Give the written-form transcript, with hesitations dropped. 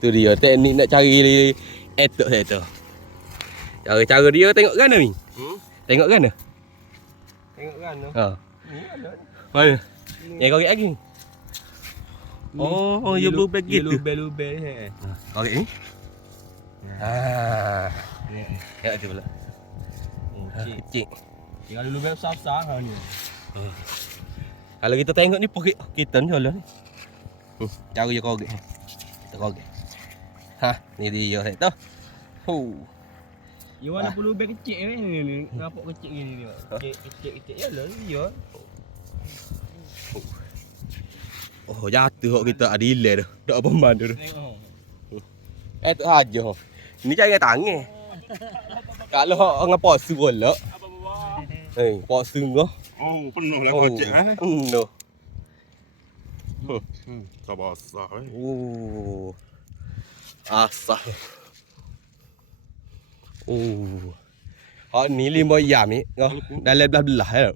Tu dia teknik nak cari etok saya tu. Cara dia tengok kan ni? Tengok kan? Tengok kan tu. Ha. Ni ada. Mana? Yang korek lagi. Oh, you blue bag gitu. Lubel-lubel ni. Korek ni? Ah. Ya tu pula. Kecil. Kalau lubel besar-besar ha ni. Kalau kita tengok ni poket kita ni lah ni. Cara je korek. Kita korek. Ha, ni dia saya tu. You mana perlu lubel kecil ni. Rapok kecil gini ni. Kecil-kecil ya lah dia. Oh, jatuh kita adile tu. Tak apa man tu. Tengok. Tu aja. Ni jangan tangan. Kalau ngaposu pula. Apa bawa? Posu ngah. Oh, penuh lah kocek ah. No. Sabar sah eh. Asah. Ni 5 jam ni. Dalam belah-belah ya.